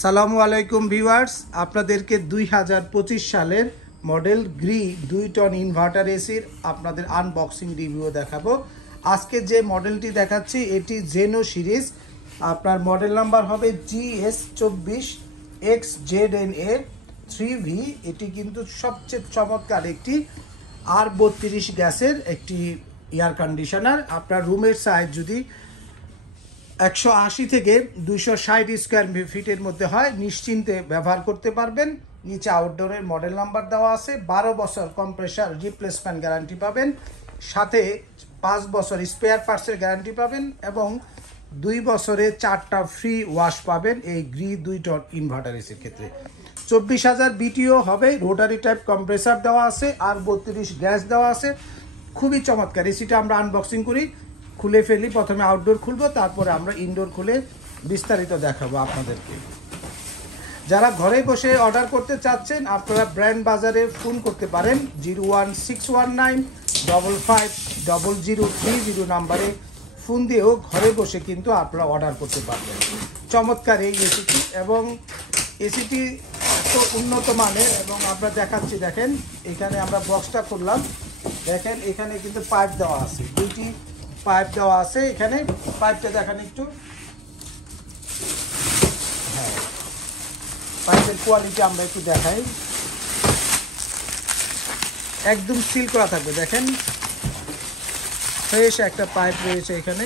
সালামু আলাইকুম ভিউয়ার্স, আপনাদেরকে 2025 সালের মডেল গ্রি 2 টন ইনভার্টার এসির আপনাদের আনবক্সিং রিভিউ দেখাবো। আজকে যে মডেলটি দেখাচ্ছি এটি জেনো সিরিজ। আপনার মডেল নাম্বার হবে GS24XZNA 3V। এটি কিন্তু সবচেয়ে চমৎকার একটি R32 গ্যাসের একটি এয়ার কন্ডিশনার। আপনার রুমের সাইজ যদি 180 থেকে 260 স্কোয়ার ফিটের মধ্যে হয়, নিশ্চিন্তে ব্যবহার করতে পারবেন। নিচে আউটডোরের মডেল নাম্বার দেওয়া আছে। 12 বছর কম্প্রেসার রিপ্লেসমেন্ট গ্যারান্টি পাবেন, সাথে 5 বছর স্পেয়ার পার্টসের গ্যারান্টি পাবেন এবং 2 বছরে 4টা ফ্রি ওয়াশ পাবেন এই গ্রি 2 টন ইনভার্টার এসির ক্ষেত্রে। 24,000 BTO হবে, রোটারি টাইপ কম্প্রেসার দেওয়া আছে আর 32 গ্যাস দেওয়া আছে। খুবই চমৎকার এসিটা। আমরা আনবক্সিং করি, খুলে ফেলি। প্রথমে আউটডোর খুলবো, তারপরে আমরা ইনডোর খুলে বিস্তারিত দেখাবো আপনাদেরকে। যারা ঘরে বসে অর্ডার করতে চাচ্ছেন আপনারা ব্র্যান্ড বাজারে ফোন করতে পারেন 01619550030 নাম্বারে ফোন দিয়েও ঘরে বসে কিন্তু আপনারা অর্ডার করতে পারবেন। চমৎকার এই এসিটি, এবং এসিটি এত উন্নত মানের। এবং আমরা দেখাচ্ছি, দেখেন এখানে আমরা বক্সটা করলাম, দেখেন এখানে কিন্তু পাইপ দেওয়া আছে, 2টি পাইপ দেওয়া আছে। এখানে পাইপটা দেখান একটু। হ্যাঁ, পাইপের কোয়ালিটি আমরা একটু দেখাই। একদম সিল করা থাকবে, দেখেন ফ্রেশ একটা পাইপ রয়েছে এখানে।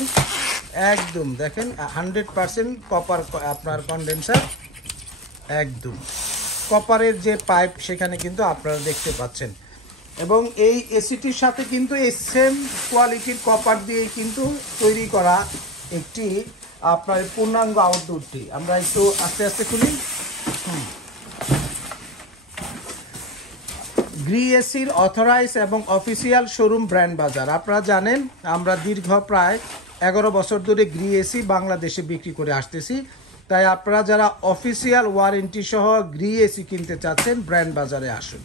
একদম দেখেন 100% কপার, আপনার কন্ডেন্সার একদম কপারের যে পাইপ সেখানে কিন্তু আপনারা দেখতে পাচ্ছেন। এবং এই এসিটির সাথে কিন্তু এই সেম কোয়ালিটির কপার দিয়ে কিন্তু তৈরি করা একটি আপনার পূর্ণাঙ্গ আউটডোরটি। আমরা একটু আস্তে আস্তে খুলি। গ্রি এসির অথরাইজ এবং অফিসিয়াল শোরুম ব্র্যান্ড বাজার। আপনারা জানেন আমরা দীর্ঘ প্রায় 11 বছর ধরে গ্রি এসি বাংলাদেশে বিক্রি করে আসতেছি। তাই আপনারা যারা অফিসিয়াল ওয়ারেন্টি সহ গ্রি এসি কিনতে চাচ্ছেন ব্র্যান্ড বাজারে আসুন।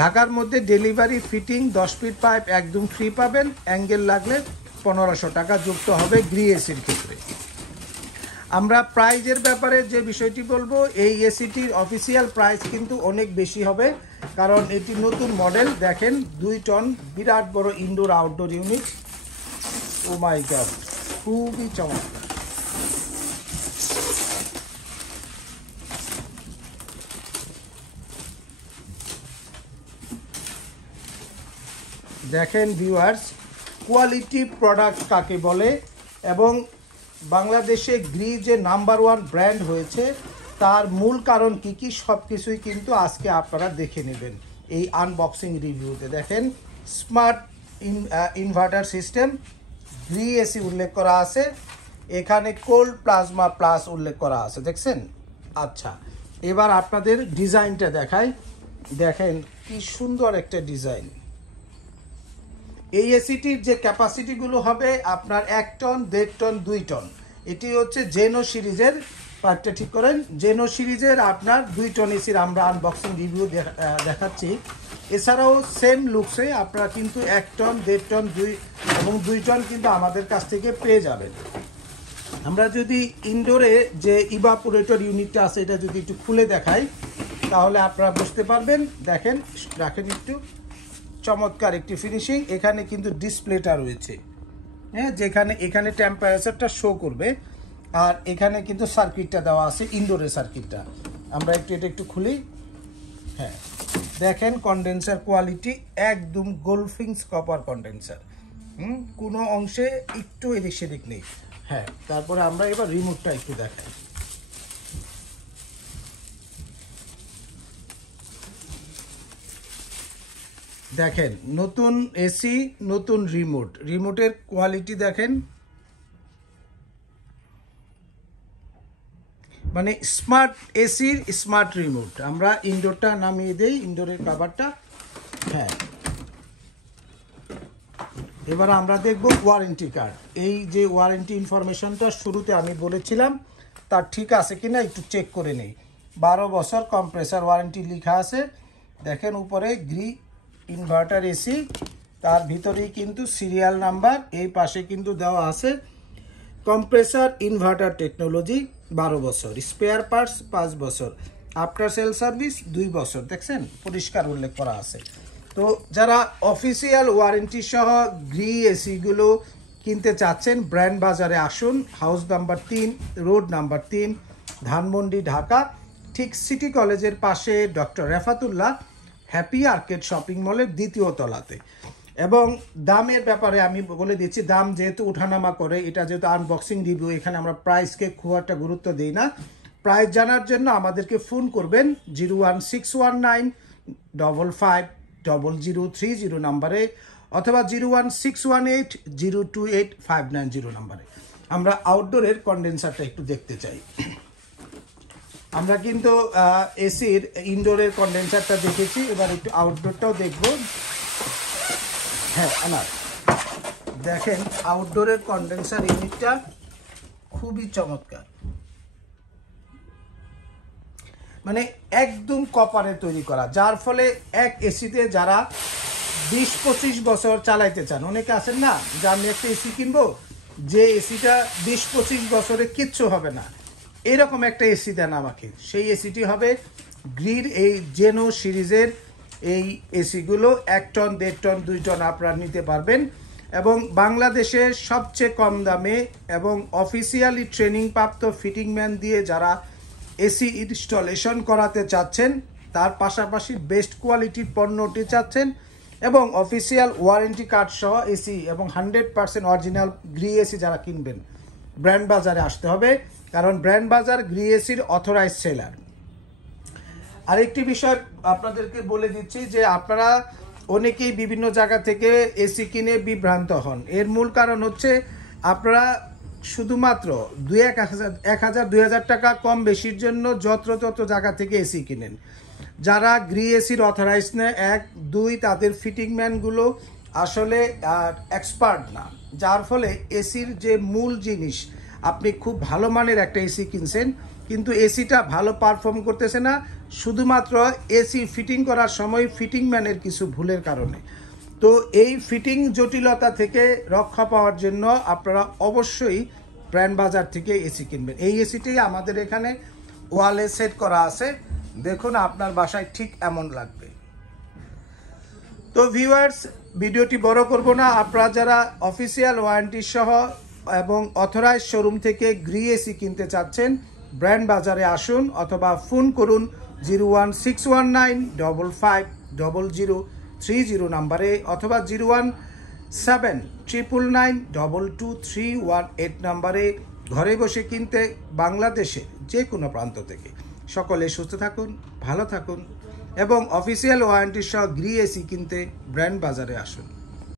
ঢাকার মধ্যে ডেলিভারি, ফিটিং, 10 ফিট পাইপ একদম ফ্রি পাবেন। অ্যাঙ্গেল লাগলে 1500 টাকা যুক্ত হবে গ্রি এসির ক্ষেত্রে। আমরা প্রাইজের ব্যাপারে যে বিষয়টি বলবো, এই এসিটির অফিসিয়াল প্রাইস কিন্তু অনেক বেশি হবে, কারণ এটি নতুন মডেল। দেখেন 2 টন বিরাট বড় ইনডোর আউটডোর ইউনিট। ও মাই গড, খুবই চমৎকার। দেখেন ভিউয়ার্স, কোয়ালিটি প্রোডাক্ট কাকে বলে এবং বাংলাদেশে গ্রি যে নাম্বার 1 ব্র্যান্ড হয়েছে তার মূল কারণ কি কি সব কিছুই কিন্তু আজকে আপনারা দেখে নেবেন এই আনবক্সিং রিভিউতে। দেখেন smart inverter system Gree AC উল্লেখ করা আছে, এখানে কোল্ড প্লাজমা প্লাস উল্লেখ করা আছে, দেখছেন? আচ্ছা, এবার আপনাদের ডিজাইনটা দেখাই। দেখেন কি সুন্দর একটা ডিজাইন। এই এসিটির যে ক্যাপাসিটিগুলো হবে আপনার 1 টন, 1.5 টন, 2 টন। এটি হচ্ছে জেনো সিরিজের, পার্টটা ঠিক করেন, জেনো সিরিজের আপনার 2 টন এসির আমরা আনবক্সিং রিভিউ দেখাচ্ছি। এছাড়াও সেম লুকসে আপনারা কিন্তু 1 টন, 1.5 টন, 2 টন কিন্তু আমাদের কাছ থেকে পেয়ে যাবেন। আমরা যদি ইনডোরে যে ইভাপোরেটর ইউনিটটা আছে এটা যদি একটু খুলে দেখাই তাহলে আপনারা বুঝতে পারবেন। দেখেন, রাখেন একটু, চমৎকার একটি ফিনিশিং। এখানে কিন্তু ডিসপ্লেটা রয়েছে, হ্যাঁ, যেখানে এখানে টেম্পারেচারটা শো করবে, আর এখানে কিন্তু সার্কিটটা দেওয়া আছে, ইনডোরের সার্কিটটা। আমরা এটা একটু খুলি। হ্যাঁ, দেখেন কন্ডেন্সার কোয়ালিটি একদম গোল্ডফিংস কপার কন্ডেন্সার। কোনো অংশে একটু এদিক সেদিক নেই। হ্যাঁ, তারপরে আমরা এবার রিমোটটা একটু দেখাই। দেখেন নতুন এসি, নতুন রিমোট, রিমোটের কোয়ালিটি দেখেন, মানে স্মার্ট এসির স্মার্ট রিমোট। আমরা ইনডোরটা নামিয়ে দেই, ইনডোরের কভারটা। হ্যাঁ, এবার আমরা দেখব ওয়ারেন্টি কার্ড। এই যে ওয়ারেন্টি ইনফরমেশনটা শুরুতে আমি বলেছিলাম তার ঠিক আছে কিনা একটু চেক করে নেই। 12 বছর কম্প্রেসার ওয়ারেন্টি লেখা আছে। দেখেন উপরে গ্রি ইনভার্টার এসি, তার ভিতরেই কিন্তু সিরিয়াল নাম্বার, এই পাশে কিন্তু দেওয়া আছে কম্প্রেসার ইনভার্টার টেকনোলজি 12 বছর, স্পেয়ার পার্টস 5 বছর, আফটার সেল সার্ভিস 2 বছর। দেখছেন পরিষ্কার উল্লেখ করা আছে। তো যারা অফিসিয়াল ওয়ারেন্টি সহ গ্রি এসিগুলো কিনতে চাচ্ছেন ব্র্যান্ড বাজারে আসুন। House number 3, road number 3, Dhanmondi, Dhaka, ঠিক সিটি কলেজের পাশে doctor Refatullah happy arcade shopping মলের 2য় তলাতে। এবং দামের ব্যাপারে আমি বলে দিচ্ছি, দাম যেহেতু ওঠানামা করে, এটা যেহেতু আনবক্সিং রিভিউ, এখানে আমরা প্রাইসকে খুব একটা গুরুত্ব দিই না। প্রাইস জানার জন্য আমাদেরকে ফোন করবেন 01619550030 নাম্বারে অথবা 01618028590 নাম্বারে। আমরা আউটডোরের কন্ডেন্সারটা একটু দেখতে চাই। আমরা কিন্তু এসির ইনডোরের কন্ডেন্সারটা দেখেছি, এবার একটু আউটডোরটাও দেখব। হ্যাঁ আমার দেখেন আউটডোরের কন্ডেন্সার ইউনিটটা খুবই চমৎকার, মানে একদম কপারে তৈরি করা, যার ফলে এক এসিতে যারা 20-25 বছর চালাইতে চান, অনেকে আছেন না যে আমি একটা এসি কিনবো যে এসিটা 20-25 বছরে কিচ্ছু হবে না, এরকম একটা এসি দেন আমাকে। সেই এসিটি হবে গ্রির এই জেনো সিরিজের এই এসিগুলো। 1 টন, 1.5 টন, 2 টন আপনারা নিতে পারবেন এবং বাংলাদেশের সবচেয়ে কম দামে এবং অফিসিয়ালি ট্রেনিং প্রাপ্ত ফিটিংম্যান দিয়ে যারা এসি ইনস্টলেশন করাতে চাচ্ছেন, তার পাশাপাশি বেস্ট কোয়ালিটির পণ্যটি চাচ্ছেন এবং অফিসিয়াল ওয়ারেন্টি কার্ড সহ এসি এবং 100% অরিজিনাল গ্রি এসি যারা কিনবেন ব্র্যান্ড বাজারে আসতে হবে, কারণ ব্র্যান্ড বাজার গ্রি এসির অথরাইজ সেলার। আরেকটি বিষয় আপনাদেরকে বলে দিচ্ছি যে আপনারা অনেকেই বিভিন্ন জায়গা থেকে এসি কিনে বিভ্রান্ত হন। এর মূল কারণ হচ্ছে আপনারা শুধুমাত্র 1,000-2,000 টাকা কম বেশির জন্য যত্র জায়গা থেকে এসি কিনেন। যারা গ্রি এসির অথরাইজ নেয় 1, 2 তাদের ফিটিংম্যানগুলো আসলে এক্সপার্ট না, যার ফলে এসির যে মূল জিনিস, আপনি খুব ভালো মানের একটা এসি কিনছেন কিন্তু এসিটা ভালো পারফর্ম করতেছে না, শুধুমাত্র এসি ফিটিং করার সময় ফিটিংম্যানের কিছু ভুলের কারণে। তো এই ফিটিং জটিলতা থেকে রক্ষা পাওয়ার জন্য আপনারা অবশ্যই ব্র্যান্ড বাজার থেকে এসি কিনবেন। এই এসিটি আমাদের এখানে ওয়ালে সেট করা আছে, দেখুন আপনার বাসায় ঠিক এমন লাগবে। তো ভিউয়ার্স, ভিডিওটি বড় করব না, আপনারা যারা অফিসিয়াল ওয়ারেন্টি সহ এবং অথরাইজ শোরুম থেকে গ্রি এসি কিনতে চাচ্ছেন ব্র্যান্ড বাজারে আসুন অথবা ফোন করুন 01619550030 নাম্বারে অথবা 01799922318 নাম্বারে। ঘরে বসে কিনতে বাংলাদেশে যে কোনো প্রান্ত থেকে। সকলে সুস্থ থাকুন, ভালো থাকুন এবং অফিসিয়াল ওয়ারেন্টি সহ গ্রি এসি কিনতে ব্র্যান্ড বাজারে আসুন।